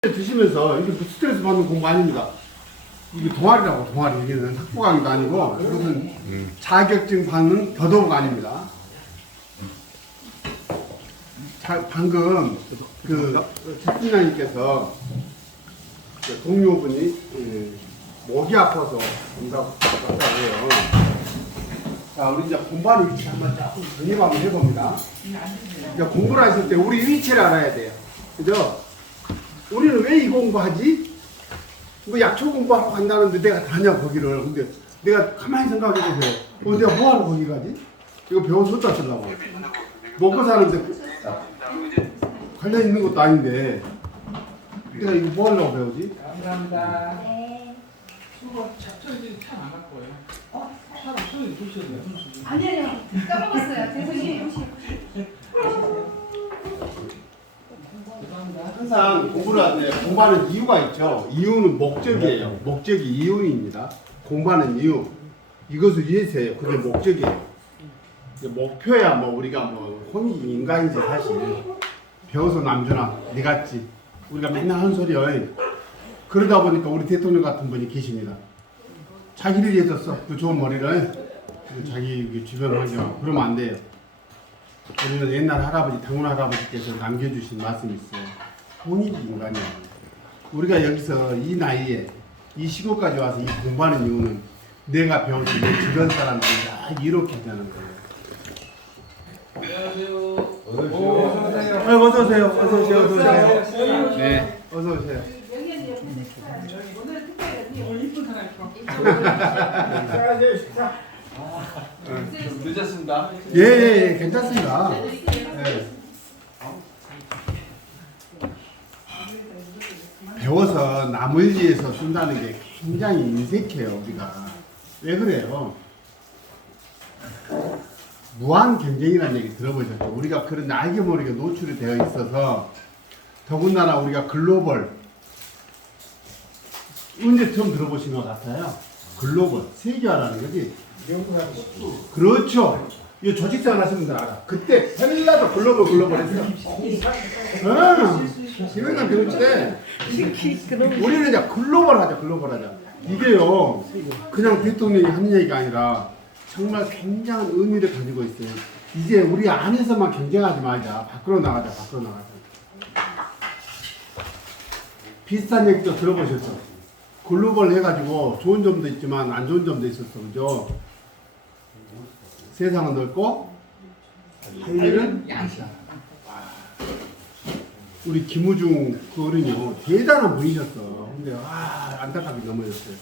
드시면서 이게 스트레스 받는 공부 아닙니다. 이게 동아리라고 동아리 이게는 학부 강의도 아니고 이것은 자격증 받는 교도가 아닙니다. 방금 그 채팅장님께서 동료분이 목이 아파서 온다고 해요. 자, 우리 이제 공부하는 위치 한번 조금 정립 한번 해봅니다. 이제 공부를 하실 때 우리 위치를 알아야 돼요. 그죠? 우리는 왜 이 공부하지? 뭐 약초 공부하러 간다는데 내가 다냐 거기를. 근데 내가 가만히 생각해 보세요. 내가 뭐하러 거기 가지? 이거 배워서 어디다 쓰려고. 먹고 사는데 관련 있는 것도 아닌데 내가 이거 뭐 하려고 배우지? 감사합니다. 네. 수고 저희 차안 갖고 와요. 차를 손에 두셔야 돼요. 아니요, 까먹었어요. 죄송해요. 감사합니다. 항상 공부를 하는데 공부하는 이유가 있죠. 이유는 목적이에요. 목적이 이유입니다. 공부하는 이유. 이것을 위해서예요. 그게 목적이에요. 목표야 뭐 우리가 뭐 혼이 인간이지 사실. 배워서 남주나 니같지. 우리가 맨날 한 소리요. 그러다 보니까 우리 대통령 같은 분이 계십니다. 자기를 위해서 써. 그 좋은 머리를 자기 주변 환경 그러면 안 돼요. 우리는 옛날 할아버지, 당군 할아버지께서 남겨주신 말씀이 있어요. 혼이 인간이야. 우리가 여기서 이 나이에 이 시골까지 와서 이 공부하는 이유는 내가 배워준 내 주변 사람들이 다 이렇게 하자는 거예요. 안녕하세요. 어서 오세요. 어서 오세요. 어서 오세요. 네. 어서 오세요. 오늘 특별히 오늘 이쁜 사람 있어. 좀 늦었습니다. 예, 괜찮습니다. 예. 배워서 남을 위해서 쓴다는 게 굉장히 인색해요, 우리가. 왜 그래요? 무한 경쟁이라는 얘기 들어보셨죠? 우리가 그런 알게 모르게 노출이 되어 있어서 더군다나 우리가 글로벌 언제 처음 들어보신 것 같아요? 글로벌, 세계화라는 거지? 그렇죠. 이 조직생활 하시는 분들 알아. 그때 헬라도 글로벌 했어. 이런 배울 때 우리는 이제 글로벌 하자. 이게요, 그냥 대통령이 하는 얘기가 아니라 정말 굉장한 의미를 가지고 있어요. 이제 우리 안에서만 경쟁하지 말자. 밖으로 나가자. 비슷한 얘기도 들어보셨죠? 글로벌 해가지고 좋은 점도 있지만 안 좋은 점도 있었어. 그죠? 세상은 넓고 할 일은 양시야. 우리 김우중 그 어른이요. 대단한 분이셨어. 근데 안타깝게 넘어졌어요.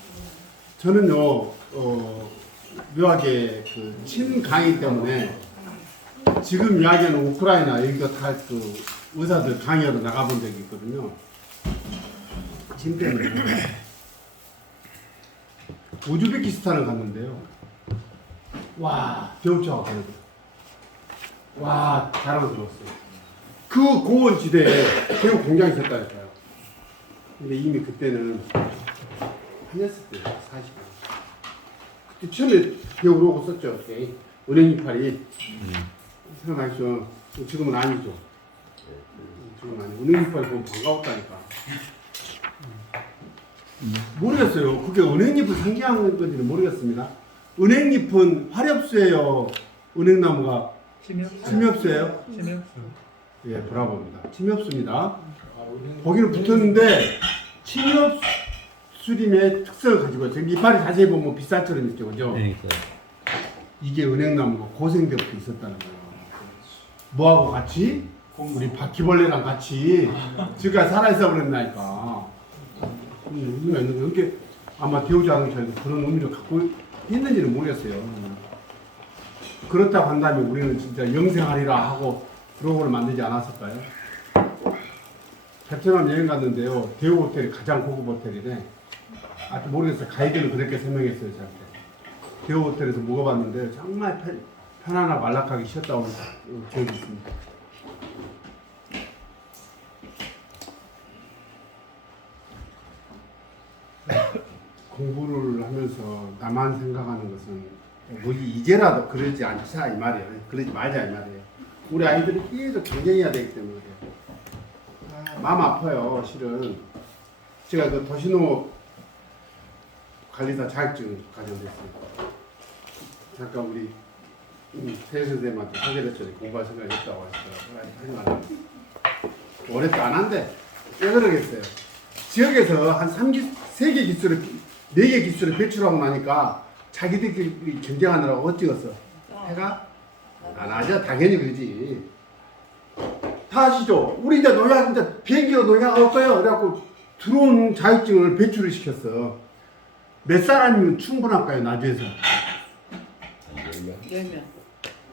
저는요, 묘하게 그 친 강의 때문에 지금 이야기하는 우크라이나 여기도 다 그 의사들 강의하러 나가본 적이 있거든요. 친 때문에. 우즈베키스탄을 갔는데요. 와, 배우자가 가요. 와, 자랑스러웠어요. 그 고원 지대에 배우 공장이 있었다니까요. 근데 이미 그때는 한였을 때요, 40년. 그때 처음에 배우러 오고 썼죠. 은행 이파리. 생각나시죠? 지금은 아니죠. 지금은 아니죠. 은행 이파리 보면 반가웠다니까. 모르겠어요. 그게 은행잎을 상징하는 건지는 모르겠습니다. 은행잎은 화렵수예요. 은행나무가 침엽수예요. 예, 브라보입니다. 침엽수입니다. 거기는 붙었는데 침엽수림의 특성을 가지고 있어요. 이파리 자세히 보면 빗살처럼 있죠, 그죠? 네. 이게 은행나무가 고생때부터 있었다는 거예요. 뭐하고 같이? 우리 바퀴벌레랑 같이 지금까지 살아있어 버렸나니까. 의미가 있는 거예요. 이게 아마 대우자동차에도 그런 의미를 갖고 있는지는 모르겠어요. 그렇다고 한다면 우리는 진짜 영생하리라 하고 브로그를 만들지 않았을까요? 베트남 여행 갔는데요. 대우 호텔이 가장 고급 호텔이래. 모르겠어요. 가이드는 그렇게 설명했어요, 저한테. 대우 호텔에서 묵어봤는데 정말 편안하고 안락하게 쉬었다 온 기억이 있습니다. 공부를 하면서 나만 생각하는 것은 뭐 이제라도 그러지 않자 이 말이에요. 그러지 말자 이 말이에요. 우리 아이들이 계속 경쟁해야 되기 때문에 그래요. 마음 아파요, 실은. 제가 그 도시농업 관리사 자격증 가져오겠습니다. 잠깐 우리 태 선생님한테 소개를 했더니 공부할 생각이 없다고 하시더라고요. 올해도 안 한대. 왜 그러겠어요? 지역에서 한 3개 기술을, 4개 기술을 배출하고 나니까 자기들끼리 경쟁하느라고 어찌겠어? 해가? 안 하죠. 당연히 그러지. 다 아시죠? 우리 이제 농약, 이제 비행기로 농약 올 거예요. 그래갖고 들어온 자격증을 배출을 시켰어. 몇 사람이면 충분할까요, 나주에서? 10명.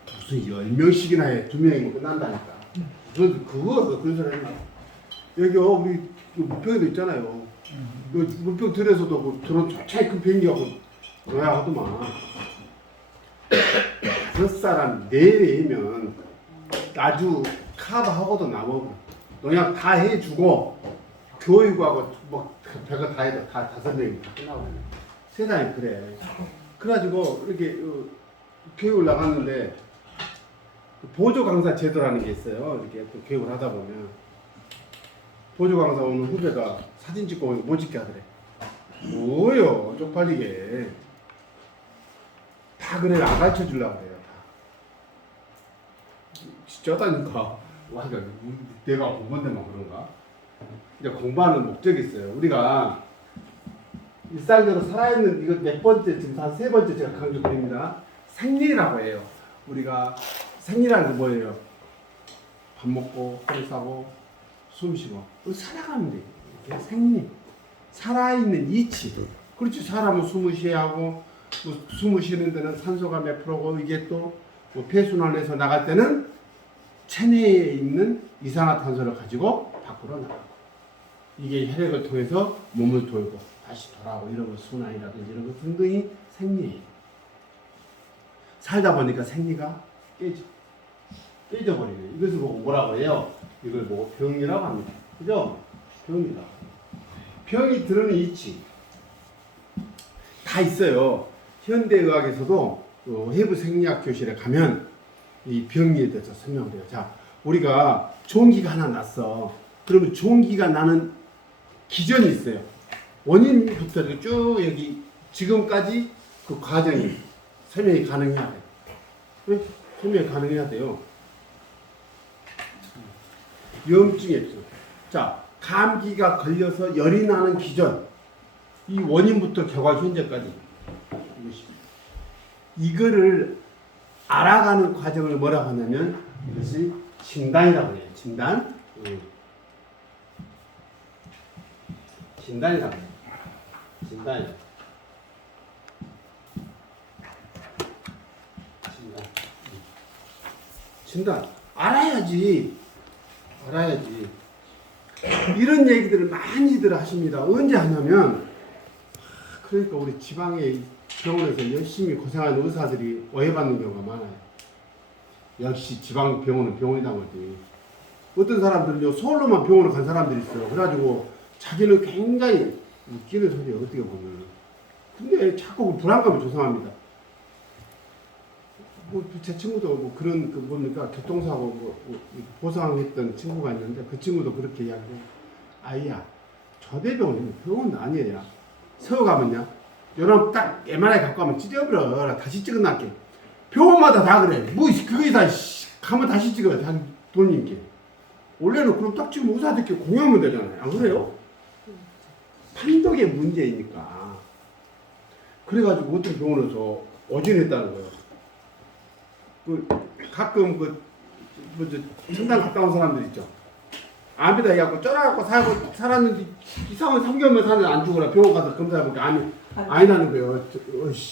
무슨 10명씩이나 해. 2명이면 끝난다니까. 그거 그런 소리 했나? 여기 우리 무평에도 있잖아요. 무평 들에서도 뭐 들어온 최 큰 비행기하고 농약하더만. 5사람 내외면 나주 커버하고도 남아. 농약 다 해주고 교육하고 뭐 별거 다 해도 다 5명이 다 끝나고. 세상에 그래. 그래가지고 이렇게 교육을 나갔는데 보조 강사 제도라는 게 있어요. 이렇게 또 교육을 하다 보면 보조 강사 오는 후배가 사진 찍고 오면 못 찍게 하더래. 뭐요? 쪽팔리게. 다 그래 안 가르쳐 주려고 그래요. 진짜다니까. 와, 내가 온 건데만 그런가? 이제 공부하는 목적이 있어요. 우리가 일상적으로 살아있는 이거 몇 번째 지금 한 3번째 제가 강조드립니다. 생리라고 해요. 우리가 생리라는 게 뭐예요? 밥 먹고 똥 싸고 숨 쉬고 살아가면 돼. 이게 생리. 살아있는 이치. 그렇지. 사람은 숨을 쉬어야 하고 뭐 숨을 쉬는 데는 산소가 몇 프로고 이게 또 뭐 폐순환해서 나갈 때는 체내에 있는 이산화탄소를 가지고 밖으로 나가고 이게 혈액을 통해서 몸을 돌고 다시 돌아오고 이런 거 순환이라든지 이런 거 등등이 생리예요. 살다 보니까 생리가 깨져버리네. 이것을 보고 뭐라고 해요? 이걸 보고 병이라고 합니다. 그죠? 병이다. 병이 드러는 이치 다 있어요. 현대의학에서도 해부 생리학 교실에 가면 이 병리에 대해서 설명돼요. 자, 우리가 종기가 하나 났어. 그러면 종기가 나는 기전이 있어요. 원인부터 이렇게 쭉 여기 지금까지 그 과정이 설명이 가능해야 돼요. 왜? 설명이 가능해야 돼요. 염증이 없어. 자, 감기가 걸려서 열이 나는 기전. 이 원인부터 결과 현재까지. 이거를 알아가는 과정을 뭐라고 하냐면 이것이 진단이라고 해요. 진단. 진단이라고 해요. 진단이요. 진단. 알아야지. 알아야지. 이런 얘기들을 많이들 하십니다. 언제 하냐면 그러니까 우리 지방에 병원에서 열심히 고생하는 의사들이 오해받는 경우가 많아요. 역시 지방 병원은 병원이다 보니 어떤 사람들은요 서울로만 병원을 간 사람들이 있어요. 그래가지고 자기는 굉장히 웃기는 소리예요. 어떻게 보면. 근데 자꾸 불안감을 조성합니다. 뭐 제 친구도 뭐 그런 그 뭡니까 교통사고 뭐 보상했던 친구가 있는데 그 친구도 그렇게 이야기해요. 아이야 저대병원은 병원 아니에요. 서울 가면요 여러분 딱 MRI 갖고 가면 찢어버려. 다시 찍어놨게. 병원마다 다 그래. 뭐 그거 다 가면 다시 찍어요. 다 돈이 있게. 원래는 그럼 딱 지금 의사들끼리 공유하면 되잖아요. 안 그래요? 판독의 문제이니까. 그래가지고 어떤 병원에서 어진했다는 거예요. 그 가끔 뭐저 천당 갔다 온 사람들 있죠. 암에다 해갖고 쫄아갖고 살았는데 이상한 3개월만 사는데 안 죽어라. 병원 가서 검사해보니까 암이 나는 거예요.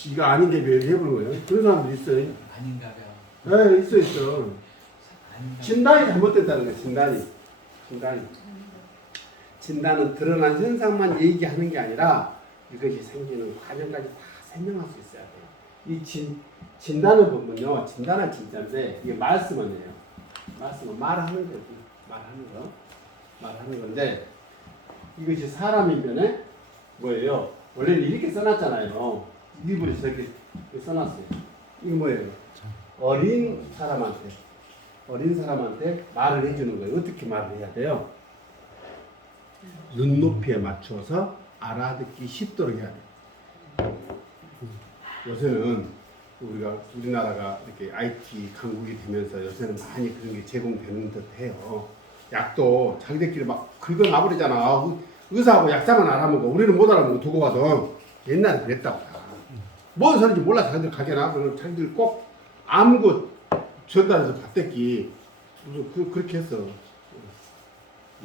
이거 아닌데 왜 해보는 거예요? 그런 사람들 있어요. 아닌가 봐요. 네, 있어. 진단이 잘못됐다는 거예요. 진단은 드러난 현상만 얘기하는 게 아니라 이것이 생기는 과정까지 다 설명할 수 있어야 돼요. 이 진단을 보면요. 진단은 진짜인데 이게 말씀은 해요. 말씀은 말하는 거지. 말하는 건데 이것이 사람이면에 뭐예요? 원래는 이렇게 써놨잖아요. 일부러 저렇게 써놨어요. 이거 뭐예요? 어린 사람한테 말을 해주는 거예요. 어떻게 말을 해야 돼요? 눈높이에 맞춰서 알아듣기 쉽도록 해야 돼. 요새는 우리나라가 이렇게 IT 강국이 되면서 요새는 많이 그런 게 제공되는 듯해요. 약도 자기들끼리 막 긁어놔버리잖아. 의사하고 약사만 알아먹고 우리는 못 알아먹고 두고 와서 옛날에 그랬다고. 뭔 소리인지 몰라 자기들 가게나 그러면 자기들 꼭 아무것 전달해서 받댔기 무슨 그렇게 했어.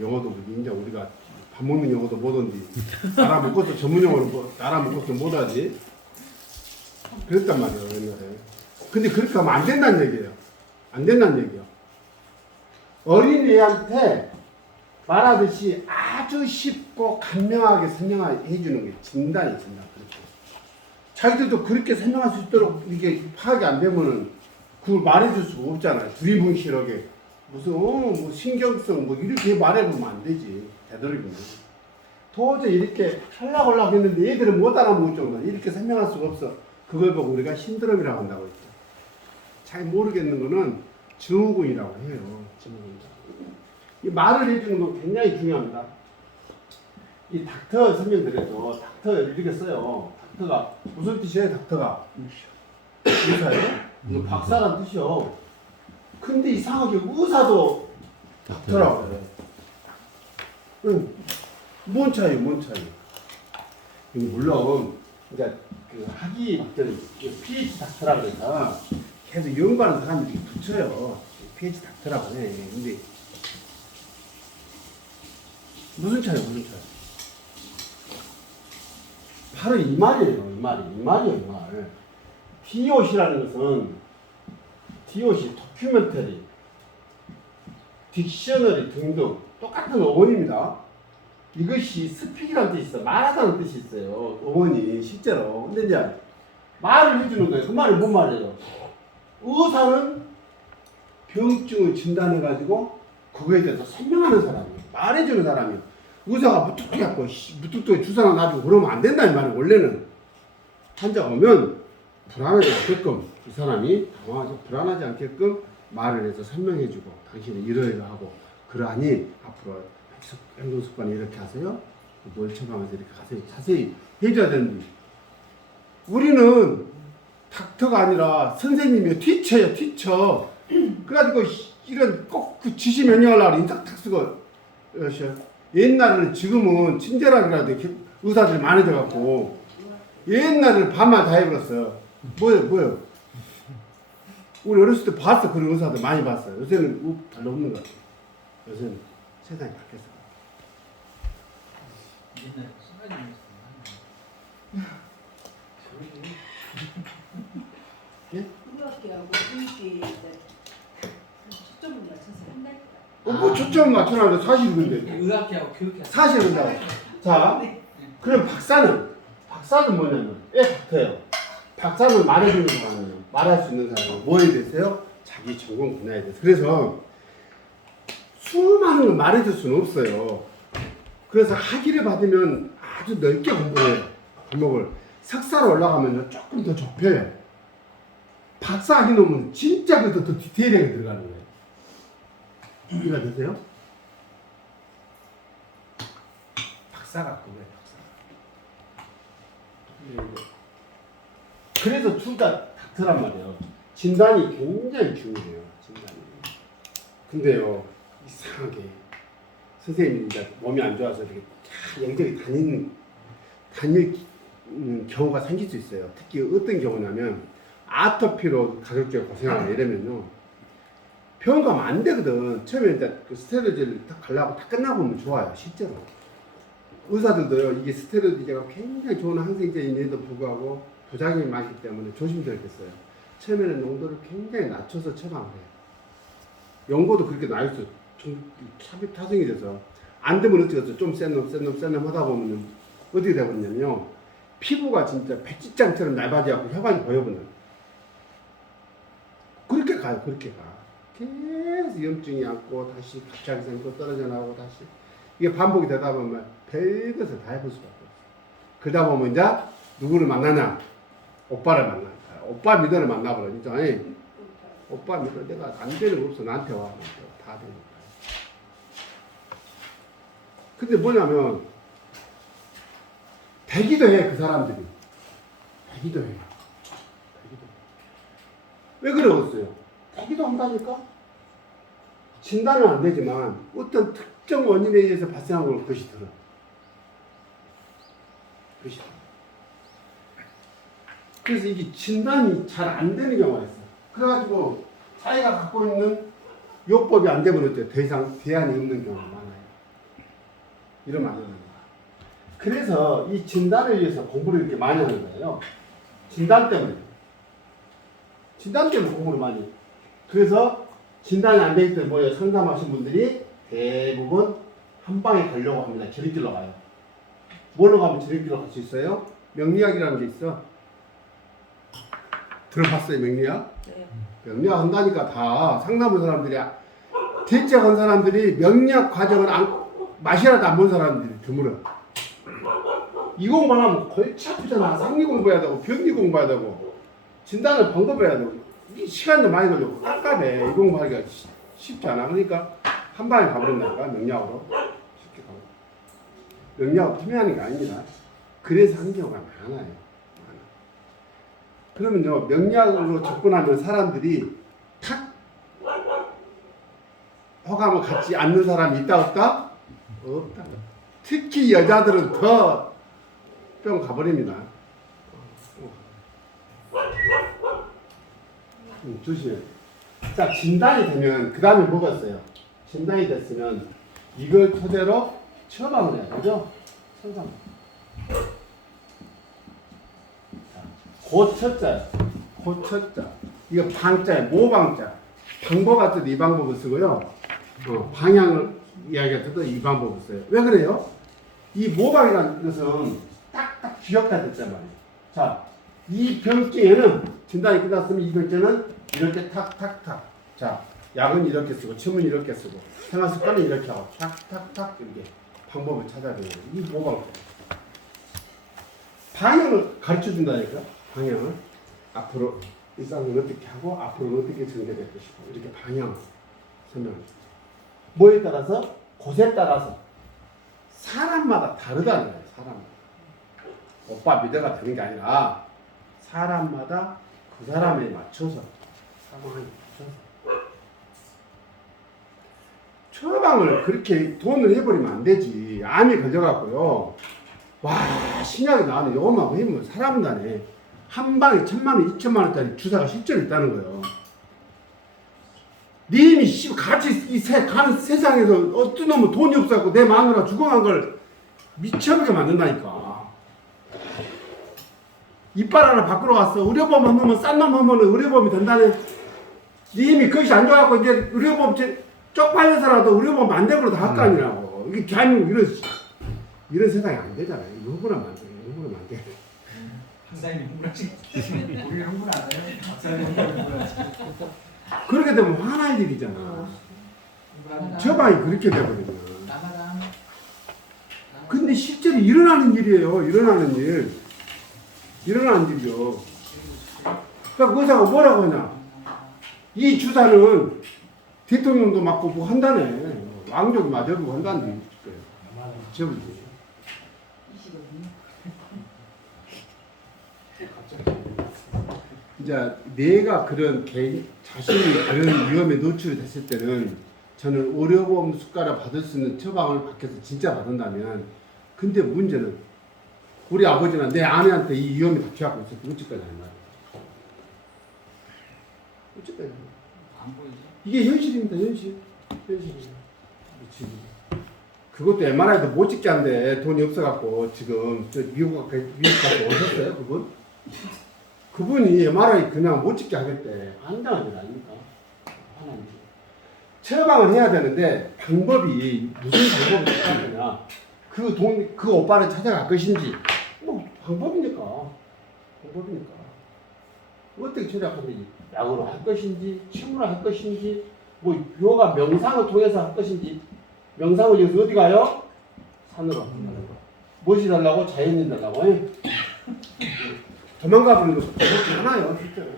영어도 이제 우리가 밥 먹는 영어도 못하는데 알아먹고서 전문 용어로 알아먹고서 못하지. 그랬단 말이에요 옛날에. 근데 그렇게 하면 안 된다는 얘기예요. 안 된다는 얘기예요. 어린애한테 말하듯이 아주 쉽고 간명하게 설명해 주는 게 진단이 진단. 그렇게. 자기들도 그렇게 설명할 수 있도록 이게 파악이 안 되면은 그걸 말해줄 수가 없잖아요. 두리뭉실하게 무슨 뭐 신경성 뭐 이렇게 말해보면 안 되지. 되도록이면 도저히 이렇게 할락할락 했는데 얘들은 못 알아먹을 정도 이렇게 설명할 수가 없어. 그걸 보고 우리가 신드롬이라고 한다고 했죠. 잘 모르겠는 거는 증후군이라고 해요. 증후군. 이 말을 해주는 거 굉장히 중요합니다. 이 닥터 설명드려도 닥터 이렇게 써요. 닥터가 무슨 뜻이에요? 닥터가 의사예요? 이거 박사란 뜻이요. 근데 이상하게 의사도 닥터라고 해요. 응. 뭔 차이? 뭔 차이? 물론 이제 그 학위 박사는 PhD 닥터라고 해서 계속 연구하는 사람들이 붙여요. PhD 닥터라고 해. 근데 무슨 차이야? 무슨 차이? 바로 이 말이에요. 이 말이에요. 이 말. DOC라는 것은 DOC, 도큐멘터리, 딕셔너리 등등 똑같은 어원입니다. 이것이 스피기라는 뜻이 있어. 말하다는 뜻이 있어요. 어원이 실제로. 근데 이제 말을 해주는 거예요. 그 말이 뭔 말이에요? 의사는 병증을 진단해가지고 그거에 대해서 설명하는 사람이에요. 말해주는 사람이에요. 의사가 무뚝뚝해갖고 무뚝뚝해 주사나 놔주고 그러면 안 된다 이 말이에요. 원래는 환자가 오면 불안하지 않게끔 이 사람이 당황하지 불안하지 않게끔 말을 해서 설명해주고 당신은 이러이러하고 그러하니 앞으로 행동 습관이 이렇게 하세요. 뭘 처방해서 이렇게 하세요. 자세히 해줘야 되는데 우리는 닥터가 아니라 선생님이에요. 티처예요. 티처. 그래가지고 이런 꼭 그 지시 명령하려고 인탁탁 쓰고 옛날에는 지금은 친절하기라도 이렇게 의사들이 많아져갖고 옛날에는 반말 다 해버렸어요. 뭐예요? 우리 어렸을 때 봤어. 그런 의사들 많이 봤어요. 요새는 별로 없는 것 같아요. 요새는 세상이 바뀌었어. 옛날에 순간이 예? 의학기하고 교육기 초점을 맞춰서 한달 뭐 초점 맞춰놔도 사실이 근데 의학계하고 교육계 사실은 자 그럼 박사는 뭐냐면 닥터예요. 박사는 말해주는 사람이에요. 말할 수 있는 사람이에요. 뭐에 대해서요? 자기 전공 분야에 대해서. 그래서 수많은 걸 말해줄 수는 없어요. 그래서 학위를 받으면 아주 넓게 공부해요. 과목을. 석사로 올라가면 조금 더 좁혀요. 박사 학위 놓으면 진짜 더 디테일하게 들어가는 거예요. 이해가 되세요? 박사가 그거예요. 박사. 그래서 둘 다 닥터란 말이에요. 진단이 굉장히 중요해요. 진단이. 근데요 이상하게 선생님이 이제 몸이 안 좋아서 이렇게 여기저기 다닐 경우가 생길 수 있어요. 특히 어떤 경우냐면 아토피로 가족적으로 고생하거나 이러면요 병원 가면 안 되거든. 처음에 이제 그 스테로이드를 딱 가려고 다 끝나고 오면 좋아요. 실제로 의사들도요 이게 스테로이드가 굉장히 좋은 항생제임에도 불구하고 부작용이 많기 때문에 조심스럽겠어요. 처음에는 농도를 굉장히 낮춰서 처방을 해요. 연고도 그렇게 나있어. 삽입 타성이 돼서 안 되면 어떻게 좀 센 놈 하다 보면 어떻게 되거든요. 피부가 진짜 백지장처럼 얇아져갖고 혈관이 보여버려요. 그렇게 가요. 그렇게 가. 계속 염증이 안고 다시 갑자기 생기고 떨어져 나오고 다시 이게 반복이 되다 보면 별것을 다 해볼 수밖에 없어요. 그러다 보면 이제 누구를 만나냐? 오빠를 만나. 오빠 믿어를 만나버려. 진짜. 오빠 믿어. 내가 안 되는 거 없어. 나한테 와. 다 되는 거야. 근데 뭐냐면 대기도 해, 그 사람들이. 대기도 해. 왜 그러겠어요? 대기도 한다니까? 진단은 안 되지만 어떤 특정 원인에 의해서 발생한 걸 그것이 들어. 그것이 들어. 그래서 이게 진단이 잘 안 되는 경우가 있어. 그래가지고 자기가 갖고 있는 요법이 안 되면 어때요? 더 이상 대안이 없는 경우가 많아요. 이러면 안 되는 거야. 그래서 이 진단을 위해서 공부를 이렇게 많이 하는 거예요. 진단 때문에. 진단 때문에 공부를 많이 해요. 그래서 진단이 안 되기 때문에 뭐예요? 상담하신 분들이 대부분 한 방에 가려고 합니다. 지름길로 가요. 뭘로 가면 지름길로 갈 수 있어요? 명리학이라는 게 있어. 들어봤어요, 명리학? 네. 명리학 한다니까 다 상담한 사람들이 대체한 사람들이 명리학 과정을 맛이라도 안 본 사람들이 드물어. 이 공부만 하면 골치 아프잖아. 상리 공부해야 되고 병리 공부해야 되고 진단을 방법해야 되고 이 시간도 많이 걸리고 깝깝해. 이 공부하기가 쉽지 않아. 그러니까 한 방에 가버린다니까 명리학으로. 쉽게 가고. 명리학을 투명하는 게 아닙니다. 그래서 하는 경우가 많아요. 그러면요, 명리학으로 접근하면 사람들이 탁 호감을 갖지 않는 사람이 있다 없다? 없다. 특히 여자들은 더 뿅 가버립니다. 조심해. 자, 진단이 되면 그 다음에 뭐가 있어요? 진단이 됐으면 이걸 토대로 처방을 해야 되죠? 처방. 고첫자, 고첫자. 이거 방자예요. 모방자. 방법할 때도 이 방법을 쓰고요. 방향을 이야기할 때도 이 방법을 써요. 왜 그래요? 이 모방이라는 것은 딱딱 기억가 됐단 말이에요. 자, 이 병증에는 진단이 끝났으면 이 병증은 이렇게 탁탁탁. 자, 약은 이렇게 쓰고, 침은 이렇게 쓰고, 생활습관은 이렇게 하고, 탁탁탁 이렇게 방법을 찾아야 되는 거예요. 이 모방. 방향을 가르쳐 준다니까. 방향을 앞으로 일상은 어떻게 하고 앞으로는 어떻게 전개될 것이고 이렇게 방향 설명을. 뭐에 따라서 곳에 따라서 사람마다 다르다는 거예요. 사람마다. 오빠 믿어가 되는 게 아니라 사람마다 그 사람에 맞춰서 상황에 맞춰서 처방을 그렇게 돈을 해버리면 안 되지. 암이 걸려갖고요. 와, 신약이 나왔네. 요것만 보면 사람단에 한 방에 1,000만 원, 2천만 원짜리 주사가 실제로 있다는 거예요. 님이 같이 가는 세상에서 어떤 놈은 돈이 없어갖고 내 마누라 죽어간 걸 미쳐보게 만든다니까. 이빨 하나 바꾸러 갔어. 의료보험 한 놈은 싼 놈 하면 의료보험이 된다네. 님이 그것이 안 좋아갖고 이제 의료보험 쪽팔려서라도 의료보험 안 되고도 다 할 거 아니라고. 이게 대한민국 이런 세상이 안 되잖아요. 이거 흥분하면 안 돼. 흥분하면 안 돼. 박사님 흥분하시고 우리 흥분 안 해요? 박사님 흥분하시고 그렇게 되면 화날 일이잖아. 처방이 그렇게 되거든요. 근데 실제로 일어나는 일이에요. 일어나는 일. 일어나는 일이요. 그러니까 의사가 뭐라고 하냐. 이 주사는 대통령도 맞고 뭐 한다네. 왕족이 맞아도 한다는 거예요. 저분이. 이제 내가 그런 자신이 그런 위험에 노출이 됐을 때는 저는 의료보험 수가를 받을 수 있는 처방을 밖에서 진짜 받는다면, 근데 문제는 우리 아버지나 내 아내한테 이 위험이 닥쳐갖고 있을 때 어찌까지 하는 말이야. 어찌까지 안 보이지? 이게 현실입니다. 현실이에요. 지금 그것도 MRI도 못 찍게 한데 돈이 없어갖고 지금 저 미국 가서 오셨어요 그분? 그분이 MRI 그냥 못 찍게 하겠대. 안당하지 아닙니까? 하나님. 처방을 해야 되는데 방법이 무슨 방법을 찾아야 되냐? 그 오빠를 찾아갈 것인지 뭐 방법이니까 어떻게 찾아가는지 약으로 할 것인지 침으로 할 것인지 뭐 요가 명상을 통해서 할 것인지. 명상을 위해서 어디 가요? 산으로. 무엇이 달라고? 자연이 달라고. 도망가 버리는 것도 그렇지 않아요, 실제로.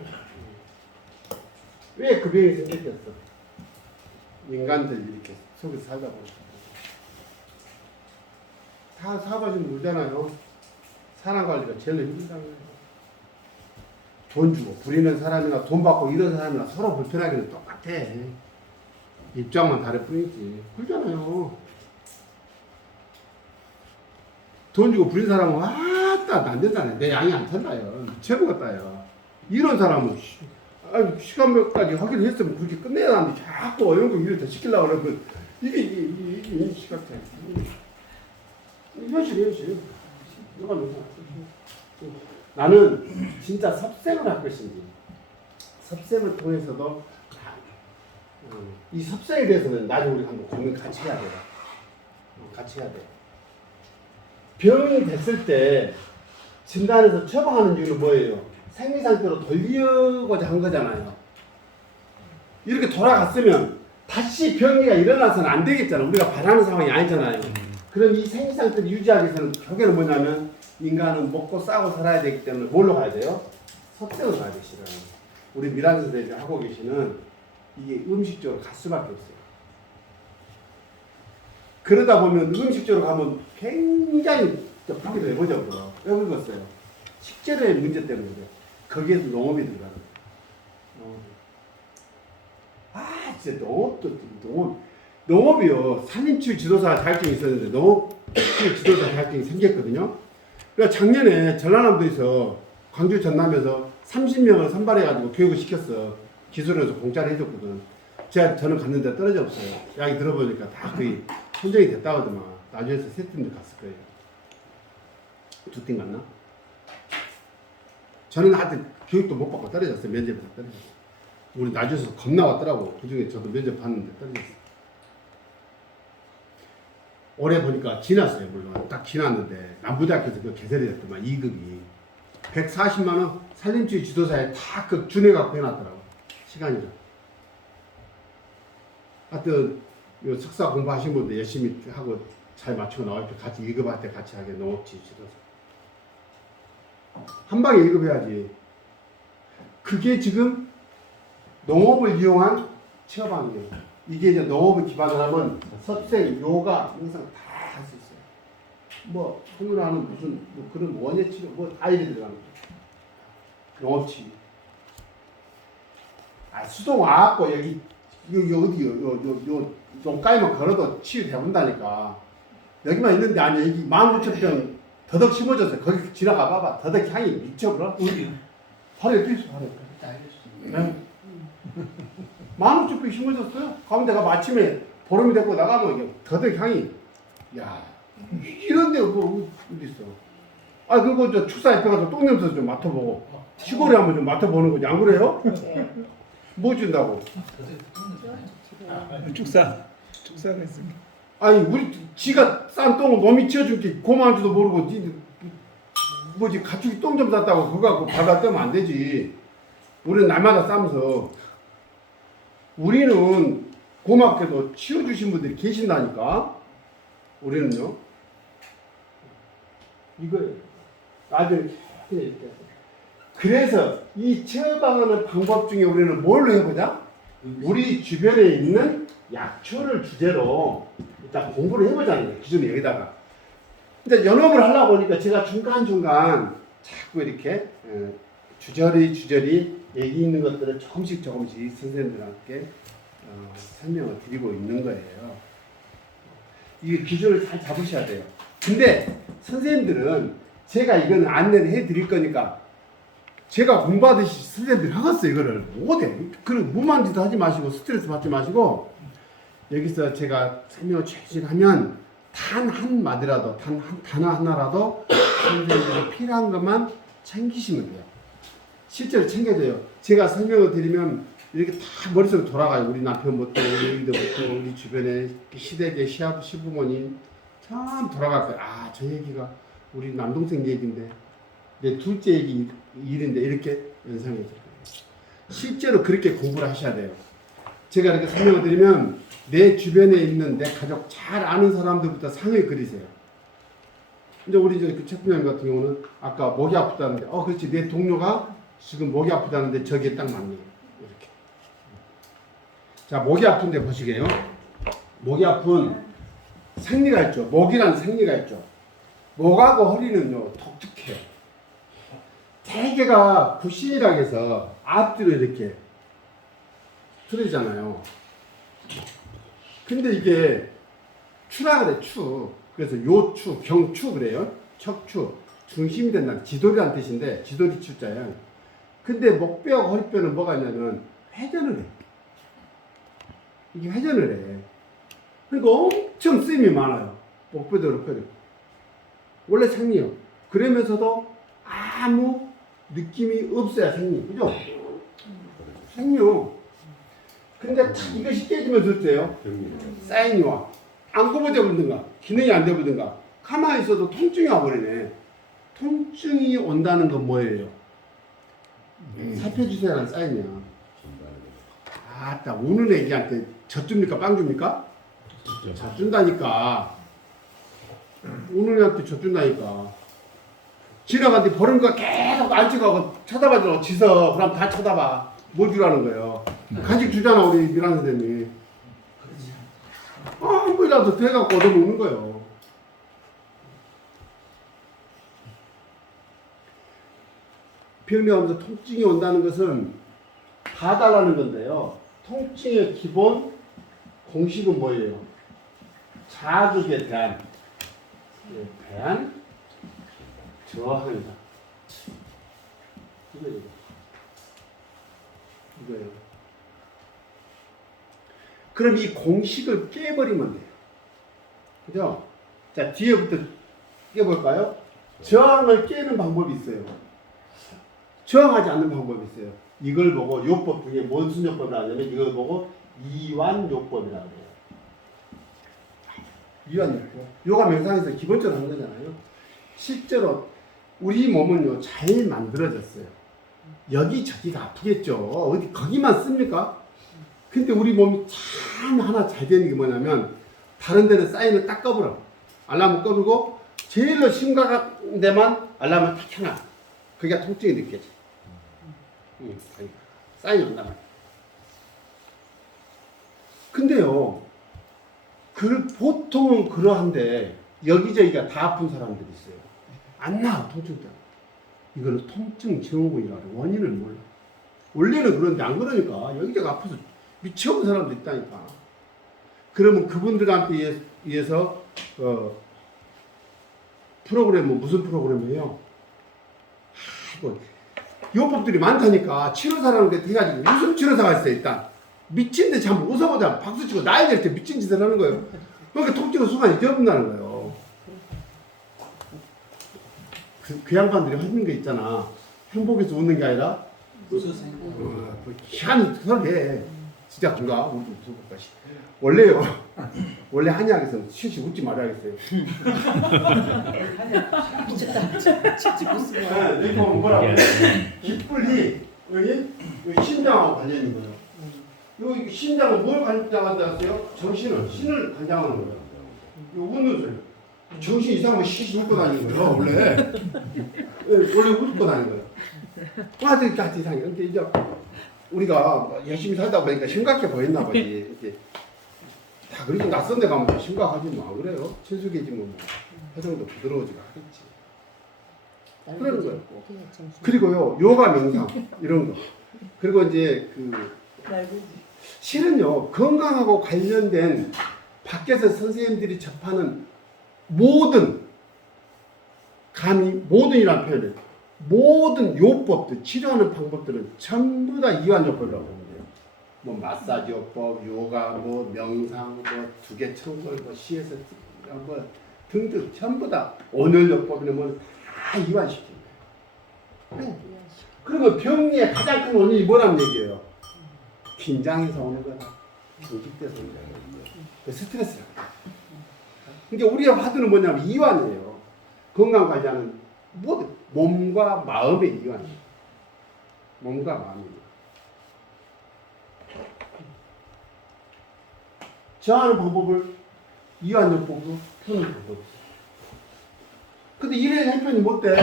왜 그 병이 생겼겠어? 인간들 이렇게 속에서 살다 보니까. 다 사업하시면 울잖아요. 사람 관리가 제일 힘들다는 거예요. 돈 주고 부리는 사람이나 돈 받고 이런 사람이나 서로 불편하기는 똑같아. 입장만 다를 뿐이지. 그러잖아요. 돈 주고 부린 사람은 와따 안 된다네. 내 양이 안 찬다요. 미쳐버렸다요. 이런 사람은 시간 몇 가지 하기로 했으면 그렇게 끝내야 하는데 자꾸 이런 거 일을 더 시키려고 그러면 이게 시간 차. 현실. 나는 진짜 섭생을 할 것인지 섭생을 통해서도 이 섭생에 대해서는 나중에 우리 한번 고민 같이 해야 돼요. 같이 해야 돼. 병이 됐을 때 진단해서 처방하는 이유는 뭐예요? 생리 상태로 돌리고자 한 거잖아요. 이렇게 돌아갔으면 다시 병이가 일어나서는 안 되겠잖아. 우리가 바라는 상황이 아니잖아요. 그럼 이 생리 상태를 유지하기 위해서는 결국에는 뭐냐면 인간은 먹고 싸고 살아야 되기 때문에 뭘로 가야 돼요? 섭생을 가야 돼, 실은. 우리 미란 선생님이 하고 계시는 이게 음식적으로 갈 수밖에 없어요. 그러다 보면 음식적으로 가면 굉장히 파괴를 해보죠. 왜 그랬어요? 식재료의 문제 때문에 그래요. 거기에도 농업이 들어가는 거예요. 진짜 농업이요. 산림치유 지도사 자격증이 있었는데 농업치유 지도사 자격증이 생겼거든요. 그러니까 작년에 전라남도에서 광주 전남에서 30명을 선발해가지고 교육을 시켰어. 기술에서 공짜로 해줬거든. 저는 갔는데 떨어져 없어요. 이야기 들어보니까 다 거의 선정이 됐다고 하더만. 나중에서 세 팀도 갔을 거예요. 두 팀 갔나? 저는 하여튼 교육도 못 받고 떨어졌어요. 면접에 다 떨어졌어요. 우리 나주에서 겁나 왔더라고. 그 중에 저도 면접 봤는데 떨어졌어요. 올해 보니까 지났어요. 물론 딱 지났는데 남부대학교에서 그 개설이 됐더만 2급이 140만원 산림치유 지도사에 다 그 준해갖고 해놨더라고. 시간이라. 하여튼 요 석사 공부하신 분들 열심히 하고 잘 맞추고 나올 때 같이 1급할 때 같이 하게 농업치유 지도사. 한 방에 1급 해야지. 그게 지금 농업을 이용한 취업학이에요. 이게 이제 농업을 기반으로 하면 섭생, 요가, 영상 다 할 수 있어요. 뭐 한국하는 무슨 뭐 그런 원예 치료 뭐 다 이래 들어가는 거죠. 농업치유. 수동 와갖고 여기 어디 요 농가에만 걸어도 치유돼본다니까. 여기만 있는데 아니 여기 15,000평 더덕 심어졌어요. 거기 지나가 봐봐. 더덕 향이 미쳐버려. 바로 옆에 있어. 바로 옆에. 15,000평 심어졌어요. 가운데가 마침에 보름이 됐고 나가면 이게 더덕 향이 야 이런 데가 뭐 어디 있어. 그거 저 축사 옆에 가서 똥냄새 좀 맡아보고 시골에 한번 좀 맡아보는 거지. 안 그래요? 뭐 준다고? 축사가 있습니다. 아니 우리 지가 싼 똥을 놈이 치워준 게 고마운지도 모르고 뭐지 가축이 똥 좀 쌌다고 그거 갖고 발라 뜨면 안 되지. 우리는 날마다 싸면서 우리는 고맙게도 치워주신 분들이 계신다니까. 우리는요. 이거예요. 나중에 그래서 이 처방하는 방법 중에 우리는 뭘로 해보자? 우리 주변에 있는 약초를 주제로 일단 공부를 해보자는 거예요. 기존에 여기다가. 근데 연업을 하려고 보니까 제가 중간중간 자꾸 이렇게 주저리 얘기 있는 것들을 조금씩 선생님들한테 설명을 드리고 있는 거예요. 이 기준을 잘 잡으셔야 돼요. 근데 선생님들은 제가 이거는 안내를 해드릴 거니까 제가 공부하듯이 선생님들이 하겠어요. 이거를 못해. 그리고 무모한 짓도 하지 마시고 스트레스 받지 마시고 여기서 제가 설명을 최대한 하면 단 한마디라도 단 단어 하나라도 선생님들이 필요한 것만 챙기시면 돼요. 실제로 챙겨줘요. 제가 설명을 드리면 이렇게 다 머릿속에 돌아가요. 우리 남편부터 우리들부터 우리 주변에 시댁의 시부모님 참 돌아갈 거예요. 저 얘기가 우리 남동생 얘기인데 내 둘째 얘기 일인데 이렇게 연상이 들어요. 실제로 그렇게 공부를 하셔야 돼요. 제가 이렇게 설명을 드리면 내 주변에 있는 내 가족 잘 아는 사람들부터 상을 그리세요. 이제 우리 그 채플님 같은 경우는 아까 목이 아프다는데 그렇지 내 동료가 지금 목이 아프다는데 저기에 딱 맞네요. 이렇게. 자, 목이 아픈데 보시게요. 목이 아픈 생리가 있죠. 목이라는 생리가 있죠. 목하고 허리는요 독특해요. 대개가 부신이라 해서 앞뒤로 이렇게 틀어지잖아요. 근데 이게 추라 그래, 추. 그래서 요추, 경추 그래요. 척추, 중심이 된다는 지돌이라는 뜻인데 지돌이 추자예요. 근데 목뼈하고 허리뼈는 뭐가 있냐면 회전을 해. 이게 회전을 해. 그러니까 엄청 쓰임이 많아요. 목뼈도 그렇고. 원래 생리요. 그러면서도 아무 느낌이 없어야 생리. 그죠? 생리요. 근데 딱 이것이 깨지면서 어때요? 사인이 와. 안 굽어져버리든가, 기능이 안 되버리든가, 가만히 있어도 통증이 와버리네. 통증이 온다는 건 뭐예요? 살펴주세요라는 사인이야. 아따, 우는 애기한테 젖 줍니까? 빵 줍니까? 젖 준다니까. 우는 애한테 젖 준다니까. 지나가는데 버린 거 계속 안 찍어가고 쳐다봐줘. 지서. 그럼 다 쳐다봐. 뭘 주라는 거예요? 간식 주잖아, 우리 미란 선생님이. 한 번이라도 돼갖고 얻어먹는 거예요. 병리하면서 통증이 온다는 것은 봐달라는 건데요. 통증의 기본 공식은 뭐예요? 자극에 대한 저항이다. 이거예요. 그럼 이 공식을 깨버리면 돼요. 그죠? 자, 뒤에부터 깨볼까요? 저항을 깨는 방법이 있어요. 저항하지 않는 방법이 있어요. 이걸 보고 요법 중에 뭔 순요법이라 하냐면 이걸 보고 이완요법이라고 해요. 이완요법. 요가 명상에서 기본적으로 하는 거잖아요. 실제로 우리 몸은요 잘 만들어졌어요. 여기저기가 아프겠죠. 어디 거기만 씁니까? 근데 우리 몸이 참 하나 잘 되는 게 뭐냐면 다른 데는 사인을 딱 꺼버려. 알람을 꺼버리고 제일로 심각한 데만 알람을 딱 켜놔. 그게 통증이 느껴져. 사인이 온단 말이야. 근데요, 보통은 그러한데 여기저기가 다 아픈 사람들이 있어요. 안 나, 통증 때문에. 이거는 통증 증후군이라고 원인을 몰라. 원래는 그런데 안 그러니까 여기저기 아파서 미쳐본 사람도 있다니까. 그러면 그분들한테 의해서 프로그램은 무슨 프로그램이에요? 요법들이 많다니까. 치료사라는 게 해가지고 무슨 치료사가 있어요. 일단 미친데 참 웃어보자 박수치고 나이 될 때 미친 짓을 하는 거예요. 그러니까 통증을 순간 잊어본다는 거예요. 그 양반들이 하는 게 있잖아. 행복해서 웃는 게 아니라 희한한 소리. 진짜 그런가? 우리도 웃어볼까? 원래요. 원래 한의학에서는 실시 웃지 말아야겠어요. 여기 보면 뭐라고? 깃불이 여기 신장하고 관련인 거예요. 여기 신장은 뭘 관장한다 했어요? 정신을, 신을 관장하는 거예요. 이 웃는 소리. 정신 이상하면 시시 웃고 다니는 거예요, 원래. 원래 웃고 다니는 거예요. 아들 같이 이상해. 근데 이제 우리가 열심히 살다 보니까 심각해 보였나 보지. 이렇게 다 그렇게 낯선 데 가면 심각하지 뭐 안 그래요? 친숙해지면 표정도 부드러워지고 하겠지. 그러는 거예요. 그리고요, 요가 명상 이런 거. 그리고 이제 실은요, 건강하고 관련된 밖에서 선생님들이 접하는 모든 모든이라는 표현을 모든 요법들, 치료하는 방법들은 전부 다 이완요법이라고 하는 거예요. 뭐 마사지 요법, 요가, 뭐 명상, 뭐 두개청걸, 뭐 시에서 뭐 등등 전부 다 온열요법이나 뭐 다 이완시키는 거예요. 네. 그러면 병리의 가장 큰 원인이 뭐라는 얘기예요? 긴장해서 오는 거다. 경직돼서 오는 거다. 그 스트레스라고. 그러니까 우리가 하드는 뭐냐면 이완이에요. 건강 관리하는 모든 몸과 마음의 이완이에요. 몸과 마음이에요. 저하는 방법을 이완요법으로 푸는 방법이 있어요. 근데 이래 형편이 못 돼.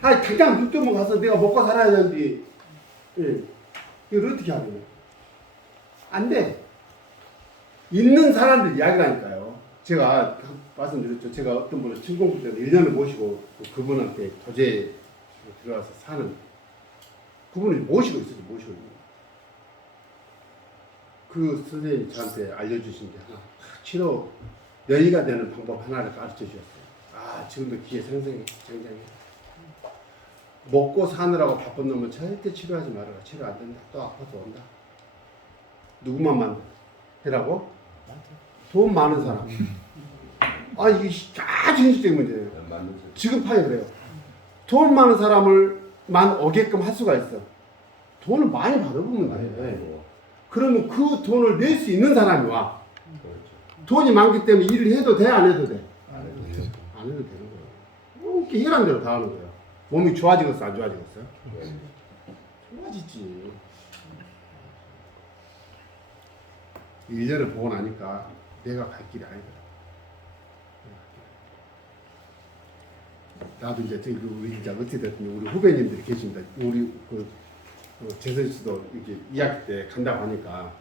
아니 당장 눈뜨면 가서 내가 먹고 살아야 되는데 이걸 어떻게 하냐. 안 돼. 있는 사람들 이야기라니까요. 제가 말씀드렸죠. 제가 어떤 분을 친공부 때는 1년을 모시고 그분한테 도제에 들어가서 사는 그분을 모시고 있어요. 모시고 있는 거예요. 그 선생님이 저한테 알려주신 게 하나 치료 여의가 되는 방법 하나를 가르쳐 주셨어요. 아 지금도 귀에 생생해. 먹고 사느라고 바쁜 놈은 절대 치료하지 말아라. 치료 안 된다. 또 아파서 온다. 누구만 만나라고? 돈 많은 사람. 아 이게 아주 현실적인 문제예요. 지금 파이 그래요. 돈 많은 사람을만 오게끔 할 수가 있어. 돈을 많이 받아보면 돼. 그러면 그 돈을 낼 수 있는 사람이 와. 돈이 많기 때문에 일을 해도 돼? 안 해도 돼? 안 해도 되는 거예요. 이렇게 일한 대로 다 하는 거예요. 몸이 좋아지겠어? 안 좋아지겠어요? 좋아지지. 1년을 보고 나니까 내가 갈 길이 아니다. 나도 이제 저기 우리 이제 어찌 됐든 우리 후배님들이 계십니다. 우리 재선 씨도 이렇게 2학기 때 간다고 하니까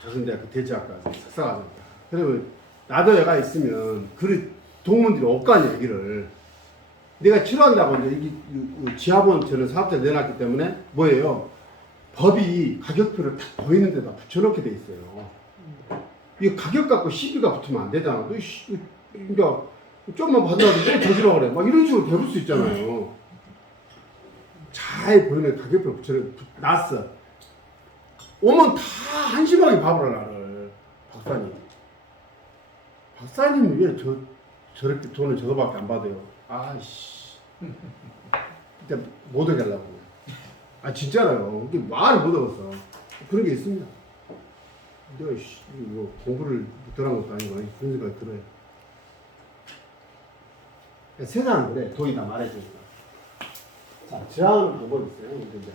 조선대학교 대체학과 석사과정이다. 그러면 나도 애가 있으면 그 동문들이 올 거 아니야 여기를. 내가 치료한다고 이제 이 지하본 저는 사업자를 내놨기 때문에 뭐예요? 법이 가격표를 딱 보이는 데다 붙여놓게 돼 있어요. 이 가격 갖고 시비가 붙으면 안 되잖아. 그러니까 좀만 받아도 또 저지러 그래. 막 이런 식으로 배울 수 있잖아요. 잘 보이는 가격표 붙여놨어. 오면 다 한심하게 봐보라 나를. 박사님. 박사님이 왜 저렇게 돈을 저거밖에 안 받아요? 아이씨. 진짜 못 오게 하려고. 아 진짜로요. 이게 말을 못 얻었어. 그런 게 있습니다. 내가 이거 공부를 못하는 것도 아니고 그런 생각이 들어요. 세상은 그래. 돈이 다 말해주니까. 자, 저항하는 방법이 있어요. 근데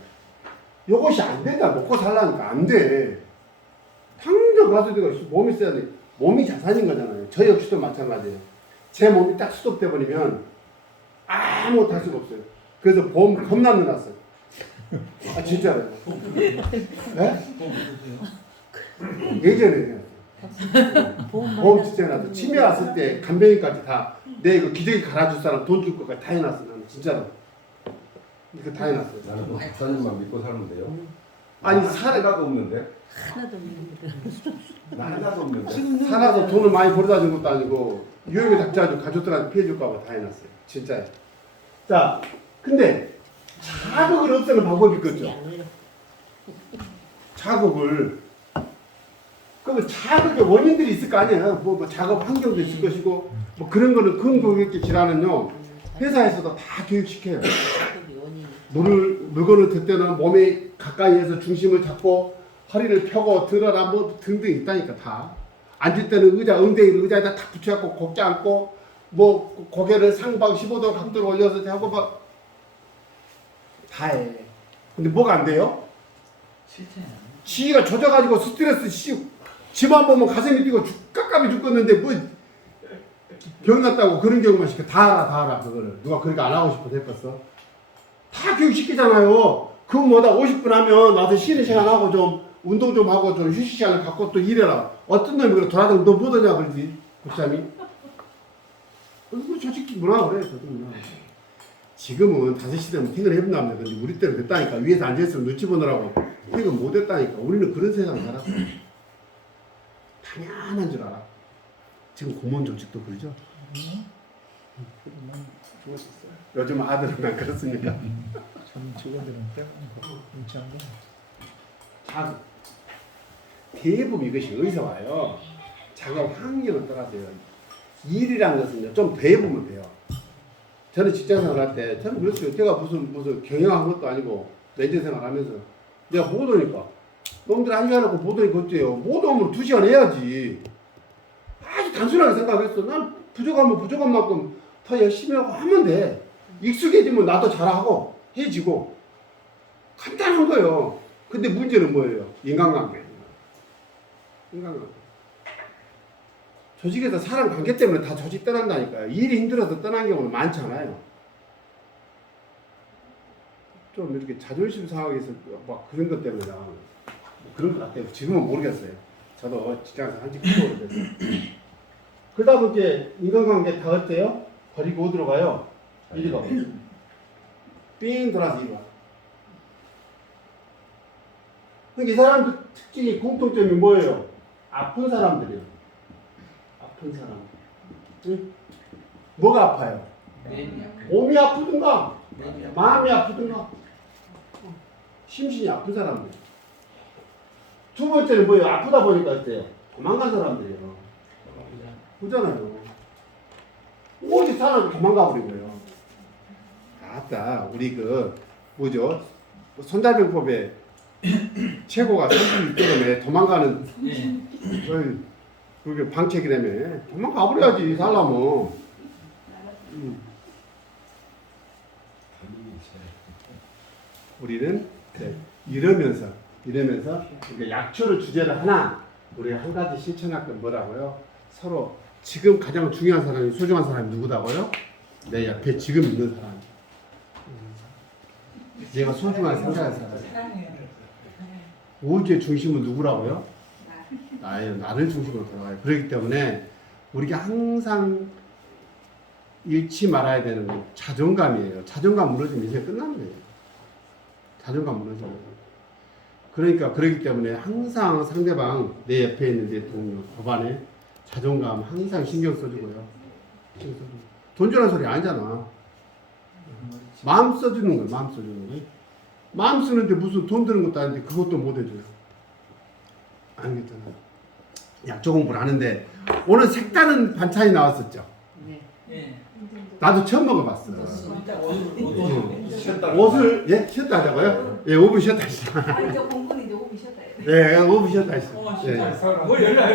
요것이 안 된다. 먹고 살라니까 안 돼. 당장 가서 내가 몸이 써야 돼. 몸이 자산인 거잖아요. 저 역시도 마찬가지예요. 제 몸이 딱 수독돼 버리면 아무것도 할 수가 없어요. 그래서 보험 겁나 넣어놨어요. 아 진짜로요. 네? 예전에 보험 진짜 해놨어. 치매 왔을 때 간병인까지 다 내 이거 기저귀 갈아줄 사람 돈 줄 것까지 다 해놨어. 나는 진짜로 이거 다 해놨어요. 나는 목사님만 믿고 살면 돼요. 아니 하나도 없는데. 하나도 없는데. 나 하나도 없는데. 살아서 돈을 많이 벌어다 준 것도 아니고 유형이 닥쳐가지고 가족들한테 피해 줄까봐 다 해놨어요. 진짜요. 자, 근데 자극을 없애는 방법이 있겠죠. 자극을. 그러면 자극의 원인들이 있을 거 아니에요. 뭐 작업 환경도 있을 것이고 뭐 그런 거는 큰 교육기 질환은요 회사에서도 다 교육시켜요. 물건을 들 때는 몸에 가까이에서 중심을 잡고 허리를 펴고 들어라 뭐 등등 있다니까 다. 앉을 때는 엉덩이를 의자에다 탁 붙여갖고 곡지 앉고 뭐 고개를 상방 15도 각도로 올려서 하고 막 다 해. 근데 뭐가 안 돼요? 지가 젖어가지고 스트레스 집안 보면 가슴이 뛰고 깝깝이 죽겠는데 뭐 병 났다고 그런 경우만 시켜. 다 알아 그거를. 누가 그렇게 안 하고 싶어 됐겠어? 다 교육시키잖아요. 그거보다 50분 하면 와서 쉬는 시간 하고 좀 운동 좀 하고 좀 휴식 시간을 갖고 또 일해라. 어떤 놈이 그래 돌아다니면 너 못하냐 그러지 국장이. 그거 솔직히 뭐라 그래. 저도 뭐라 그래. 지금은 5시 되면 퇴근해본다며. 근데 우리 때는 됐다니까. 위에서 앉아있으면 눈치 보느라고 퇴근 못했다니까. 우리는 그런 세상 살았어. 당연한 줄 알아. 지금 공무원 조직도 그러죠? 좋으셨어요. 요즘 아들은 안 그렇습니까? 전 직원들은 빼먹는 거 눈치 안 봐. 자, 대부분 이것이 어디서 와요? 작업 환경을 떠나서요. 일이라는 것은요, 좀 배워보면 돼요. 저는 직장생활 할 때, 저는 그랬어요. 제가 무슨 경영한 것도 아니고, 매니저 생활 하면서. 내가 못 오니까. 놈들 한 시간 하고 못 오니까 어째요? 못 오면 2시간 해야지. 아주 단순하게 생각했어. 난 부족한 만큼 더 열심히 하고 하면 돼. 익숙해지면 나도 잘하고, 해지고. 간단한 거예요. 근데 문제는 뭐예요? 인간관계. 조직에서 사람 관계 때문에 다 조직 떠난다니까요. 일이 힘들어서 떠난 경우는 많지 않아요. 좀 이렇게 자존심 상하게서 막 그런 것 때문에 나가는 그런 것 같아요. 지금은 모르겠어요. 저도 직장에서 한지 꽤 오래돼서. 그다음 이제 인간관계 다 어때요? 버리고 어디로 가요? 이리 가. 삥 돌아서 이리 와. 그러니까 이 사람들 특징이 공통점이 뭐예요? 아픈 사람들이에요. 아픈 사람. 응? 뭐가 아파요? 몸이 아프든가, 마음이 아프든가, 심신이 아픈 사람들. 두 번째는 뭐예요? 아프다 보니까 어때요? 도망간 사람들이에요. 그잖아요. 오직 사람이 도망가 버리고요. 아따, 우리 그 뭐죠? 손자병법에 최고가 선수이기 때문에 도망가는 그게 방책이라며. 도망가 버려야지 살라면. 우리는 그래, 이러면서 그러니까 약초를 주제로 하나 우리가 한 가지 실천할 건 뭐라고요? 서로 지금 가장 중요한 사람이 소중한 사람이 누구다고요? 내 옆에 지금 있는 사람. 얘가 소중하게 생각할 사람. 우주의 중심은 누구라고요? 나예요. 나를 중심으로 돌아가요. 그렇기 때문에 우리가 항상 잃지 말아야 되는 건 자존감이에요. 자존감 무너지면 인생 끝나는 거예요. 자존감 무너지면. 그러니까 그렇기 때문에 항상 상대방 내 옆에 있는 내 동료, 법안에 자존감 항상 신경 써주고요. 돈 주라는 소리 아니잖아. 마음 써주는 거예요. 마음 써주는 거예요. 마음 쓰는데 무슨 돈 드는 것도 아닌데 그것도 못 해줘요. 알겠잖아. 약초 공부를 하는데 오늘 색다른 반찬이 나왔었죠. 나도 처음 먹어봤어. 옷을 예 쉬었다 하자고요? 예 5분 쉬었다 하시죠. 아 이제 공부는 이제 5분 쉬었다 해요. 예 5분 쉬었다 하시죠. 뭐 연락